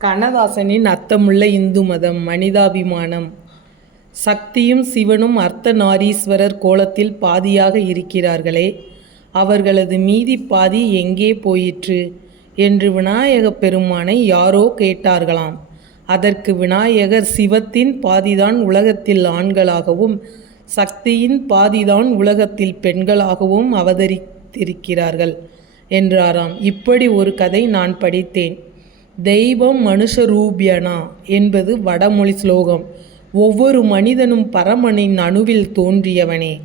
கண்ணதாசனின் அர்த்தமுள்ள இந்து மதம் மனிதாபிமானம். சக்தியும் சிவனும் அர்த்தநாரீஸ்வரர் கோலத்தில் பாதியாக இருக்கிறார்களே அவர்களது மீதி பாதி எங்கே போயிற்று? என்று விநாயகப் பெருமானை யாரோ கேட்டார்களாம். அதற்கு விநாயகர் சிவத்தின் பாதிதான் உலகத்தில் ஆண்களாகவும் சக்தியின் பாதிதான் உலகத்தில் பெண்களாகவும் அவதரித்திருக்கிறார்கள் என்றாராம். இப்படி ஒரு கதை நான் படித்தேன். தெய்வம் மனுஷரூபியனா? என்பது வடமொழி ஸ்லோகம். ஒவ்வொரு மனிதனும் பரமனின் அணுவில் தோன்றியவனே.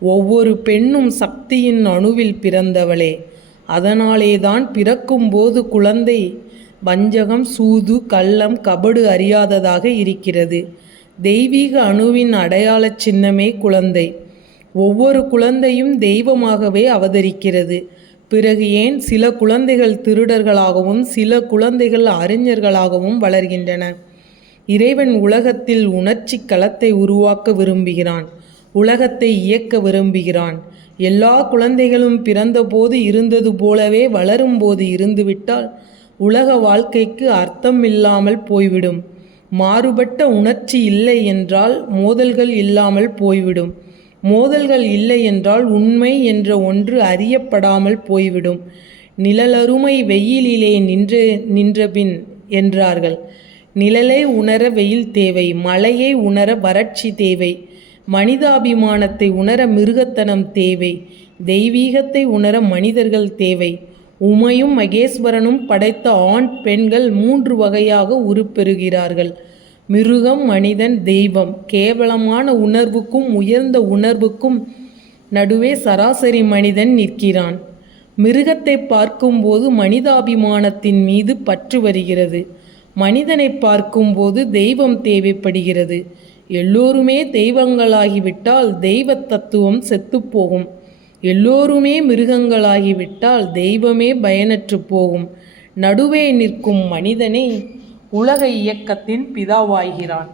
ஒவ்வொரு பெண்ணும் சக்தியின் அணுவில் பிறந்தவளே. அதனாலேதான் பிறக்கும்போது குழந்தை வஞ்சகம் சூது கள்ளம் கபடு அறியாததாக இருக்கிறது. தெய்வீக அணுவின் அடையாளச் சின்னமே குழந்தை. ஒவ்வொரு குழந்தையும் தெய்வமாகவே அவதரிக்கிறது. பிறகு ஏன் சில குழந்தைகள் திருடர்களாகவும் சில குழந்தைகள் அறிஞர்களாகவும் வளர்கின்றன? இறைவன் உலகத்தில் உணர்ச்சி களத்தை உருவாக்க விரும்புகிறான் உலகத்தை இயக்க விரும்புகிறான். எல்லா குழந்தைகளும் பிறந்தபோது இருந்தது போலவே வளரும்போது இருந்துவிட்டால் உலக வாழ்க்கைக்கு அர்த்தம் இல்லாமல் போய்விடும். மாறுபட்ட உணர்ச்சி இல்லை என்றால் மோதல்கள் இல்லாமல் போய்விடும். மோதல்கள் இல்லை என்றால் உண்மை என்ற ஒன்று அறியப்படாமல் போய்விடும். நிழலருமை வெயிலிலே நின்று நின்றபின் என்றார்கள். நிழலை உணர வெயில் தேவை மழையை உணர வறட்சி தேவை. மனிதாபிமானத்தை உணர மிருகத்தனம் தேவை தெய்வீகத்தை உணர மனிதர்கள் தேவை. உமையும் மகேஸ்வரனும் படைத்த ஆண் பெண்கள் மூன்று வகையாக உருப்பெறுகிறார்கள். மிருகம் மனிதன் தெய்வம். கேவலமான உணர்வுக்கும் உயர்ந்த உணர்வுக்கும் நடுவே சராசரி மனிதன் நிற்கிறான். மிருகத்தை பார்க்கும்போது மனிதாபிமானத்தின் மீது பற்று வருகிறது. மனிதனை பார்க்கும்போது தெய்வம் தேவைப்படுகிறது. எல்லோருமே தெய்வங்களாகிவிட்டால் தெய்வ தத்துவம் செத்துப்போகும். எல்லோருமே மிருகங்களாகிவிட்டால் தெய்வமே பயனற்று போகும். நடுவே நிற்கும் மனிதனே உலக இயக்கத்தின் பிதாவாகிறான்.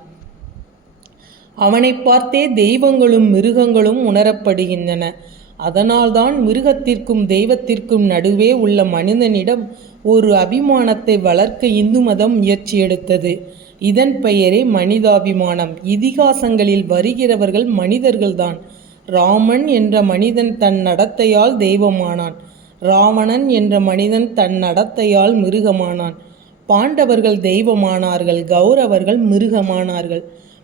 அவனை பார்த்தே தெய்வங்களும் மிருகங்களும் உணரப்படுகின்றன. அதனால்தான் மிருகத்திற்கும் தெய்வத்திற்கும் நடுவே உள்ள மனிதனிடம் ஒரு அபிமானத்தை வளர்க்க இந்து மதம் முயற்சி எடுத்தது. இதன் பெயரே மனிதாபிமானம். இதிகாசங்களில் வருகிறவர்கள் மனிதர்கள்தான். ராமன் என்ற மனிதன் தன் நடத்தையால் தெய்வமானான். ராவணன் என்ற மனிதன் தன் நடத்தையால் மிருகமானான். பாண்டவர்கள் தெய்வமானார்கள் கௌரவர்கள் மிருகமானார்கள்.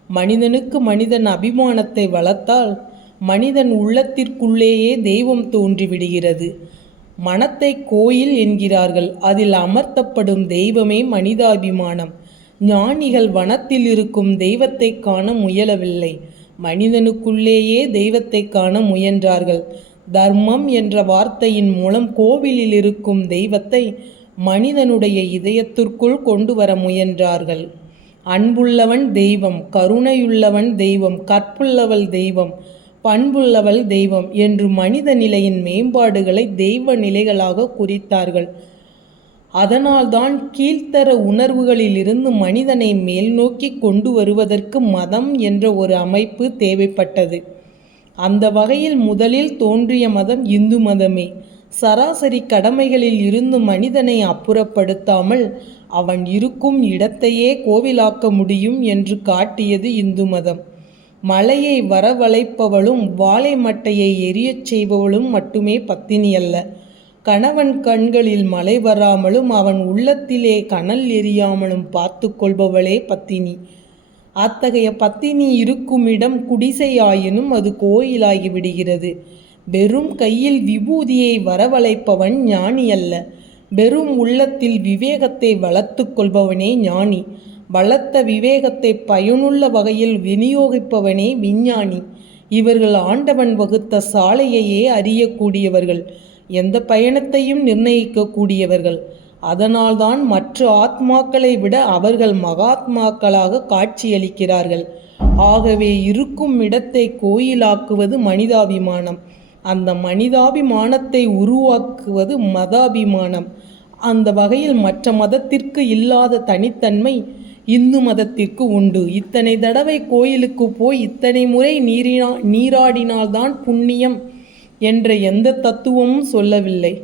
மனிதனுக்கு மனிதன் அபிமானத்தை வளர்த்தால் மனிதன் உள்ளத்திற்குள்ளேயே தெய்வம் தோன்றிவிடுகிறது. மனத்தை கோயில் என்கிறார்கள் அதில் அமர்த்தப்படும் தெய்வமே மனிதாபிமானம். ஞானிகள் வனத்தில் இருக்கும் தெய்வத்தை காண முயலவில்லை. மனிதனுக்குள்ளேயே தெய்வத்தை காண முயன்றார்கள். தர்மம் என்ற வார்த்தையின் மூலம் கோவிலில் இருக்கும் தெய்வத்தை மனிதனுடைய இதயத்திற்குள் கொண்டு வர முயன்றார்கள். அன்புள்ளவன் தெய்வம் கருணையுள்ளவன் தெய்வம் கற்புள்ளவள் தெய்வம் பண்புள்ளவள் தெய்வம் என்று மனித நிலையின் மேம்பாடுகளை தெய்வ நிலைகளாக குறித்தார்கள். அதனால்தான் கீழ்த்தர உணர்வுகளிலிருந்து மனிதனை மேல் நோக்கி கொண்டு வருவதற்கு மதம் என்ற ஒரு அமைப்பு தேவைப்பட்டது. அந்த வகையில் முதலில் தோன்றிய மதம் இந்து மதமே. சராசரி கடமைகளில் இருந்து மனிதனை அப்புறப்படுத்தாமல் அவன் இருக்கும் இடத்தையே கோவிலாக்க முடியும் என்று காட்டியது இந்து மதம். மலையை வரவழைப்பவளும் வாழை மட்டையை எரியச் செய்பவளும் மட்டுமே பத்தினி அல்ல. கணவன் கண்களில் மழை வராமலும் அவன் உள்ளத்திலே கனல் எரியாமலும் பார்த்து கொள்பவளே பத்தினி. அத்தகைய பத்தினி இருக்குமிடம் குடிசையாயினும் அது கோயிலாகி விடுகிறது. வெறும் கையில் விபூதியை வரவழைப்பவன் ஞானி அல்ல. வெறும் உள்ளத்தில் விவேகத்தை வளர்த்து கொள்பவனே ஞானி. வளர்த்த விவேகத்தை பயனுள்ள வகையில் விநியோகிப்பவனே விஞ்ஞானி. இவர்கள் ஆண்டவன் வகுத்த சாலையையே அறியக்கூடியவர்கள். எந்த பயணத்தையும் நிர்ணயிக்கக்கூடியவர்கள். அதனால்தான் மற்ற ஆத்மாக்களை விட அவர்கள் மகாத்மாக்களாக காட்சியளிக்கிறார்கள். ஆகவே இருக்கும் இடத்தை கோயிலாக்குவது மனிதாபிமானம். அந்த மனிதாபிமானத்தை உருவாக்குவது மதாபிமானம். அந்த வகையில் மற்ற மதத்திற்கு இல்லாத தனித்தன்மை இந்து மதத்திற்கு உண்டு. இத்தனை தடவை கோயிலுக்கு போய் இத்தனை முறை நீரினா நீராடினால்தான் புண்ணியம் என்ற எந்த தத்துவமும் சொல்லவில்லை.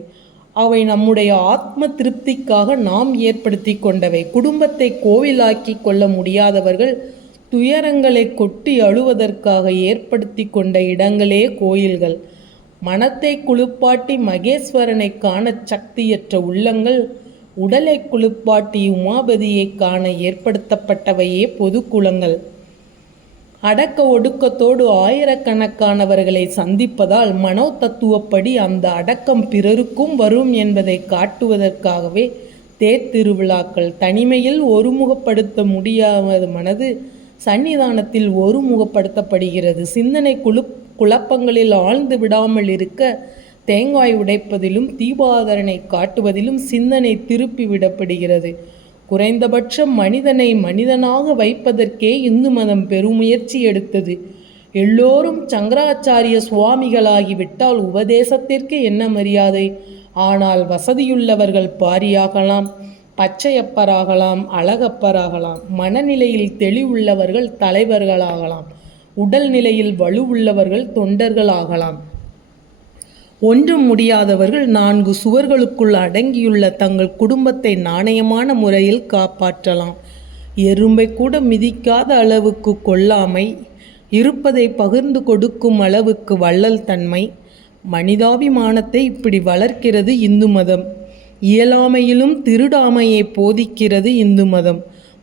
அவை நம்முடைய ஆத்ம திருப்திக்காக நாம் ஏற்படுத்தி கொண்டவை. குடும்பத்தை கோவிலாக்கி கொள்ள முடியாதவர்கள் துயரங்களை கொட்டி அழுவதற்காக ஏற்படுத்தி கொண்ட இடங்களே கோயில்கள். மனத்தை குளிப்பாட்டி மகேஸ்வரனை காண சக்தியற்ற உள்ளங்கள் உடலை குளிப்பாட்டி உமாபதியை காண ஏற்படுத்தப்பட்டவையே பொதுக்குளங்கள் அடக்க ஒடுக்கத்தோடு ஆயிரக்கணக்கானவர்களை சந்திப்பதால் மனோ தத்துவப்படி அந்த அடக்கம் பிறருக்கும் வரும் என்பதை காட்டுவதற்காகவே தேர்த்திருவிழாக்கள் தனிமையில் ஒருமுகப்படுத்த முடியாத மனது சன்னிதானத்தில் ஒருமுகப்படுத்தப்படுகிறது. சிந்தனை குழு குழப்பங்களில் ஆழ்ந்து விடாமல் இருக்க தேங்காய் உடைப்பதிலும் தீபாதரனை காட்டுவதிலும் சிந்தனை திருப்பி விடப்படுகிறது. குறைந்தபட்சம் மனிதனை மனிதனாக வைப்பதற்கே இந்து மதம் பெருமுயற்சி எடுத்தது. எல்லோரும் சங்கராச்சாரிய சுவாமிகளாகிவிட்டால் உபதேசத்திற்கு என்ன மரியாதை? ஆனால் வசதியுள்ளவர்கள் பாரியாகலாம் பச்சையப்பராகலாம் அழகப்பராகலாம் மனநிலையில் தெளிவுள்ளவர்கள் தலைவர்களாகலாம். உடல் நிலையில் வலுவுள்ளவர்கள் தொண்டர்களாகலாம். ஒன்றும் முடியாதவர்கள் நான்கு சுவர்களுக்குள் அடங்கியுள்ள தங்கள் குடும்பத்தை நாணயமான முறையில் காப்பாற்றலாம். எறும்பை கூட மிதிக்காத அளவுக்கு கொல்லாமை இருப்பதை பகிர்ந்து கொடுக்கும் அளவுக்கு வள்ளல் தன்மை. மனிதாபிமானத்தை இப்படி வளர்க்கிறது இந்து மதம். இயலாமையிலும் திருடாமையை போதிக்கிறது இந்து மதம்.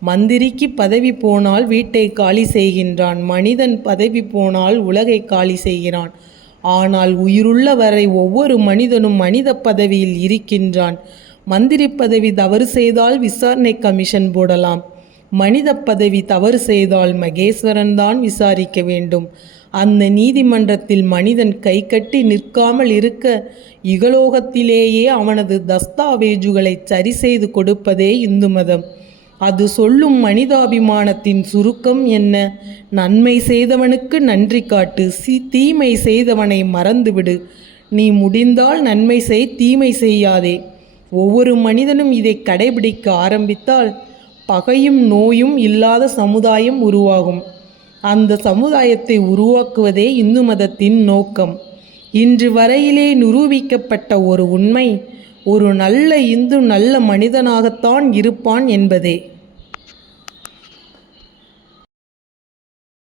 மந்திரிக்கு பதவி போனால் வீட்டை காலி செய்கின்றான் மனிதன் பதவி போனால் உலகை காலி செய்கிறான். ஆனால் உயிருள்ள வரை ஒவ்வொரு மனிதனும் மனித பதவியில் இருக்கின்றான். மந்திரி பதவி தவறு செய்தால் விசாரணை கமிஷன் போடலாம். மனித பதவி தவறு செய்தால் மகேஸ்வரன் தான் விசாரிக்க வேண்டும். அந்த நீதிமன்றத்தில் மனிதன் கை கட்டி நிற்காமல் இருக்க இகலோகத்திலேயே அவனது தஸ்தாவேஜுகளை சரி செய்து கொடுப்பதே இந்து மதம். அது சொல்லும் மனிதாபிமானத்தின் சுருக்கம் என்ன? நன்மை செய்தவனுக்கு நன்றி காட்டு சி தீமை செய்தவனை மறந்துவிடு. நீ முடிந்தால் நன்மை செய் தீமை செய்யாதே. ஒவ்வொரு மனிதனும் இதை கடைபிடிக்க ஆரம்பித்தால் பகையும் நோயும் இல்லாத சமுதாயம் உருவாகும். அந்த சமுதாயத்தை உருவாக்குவதே இந்து மதத்தின் நோக்கம். இன்று வரையிலே நிரூபிக்கப்பட்ட ஒரு உண்மை ஒரு நல்ல இந்து நல்ல மனிதனாகத்தான் இருப்பான் என்பதே.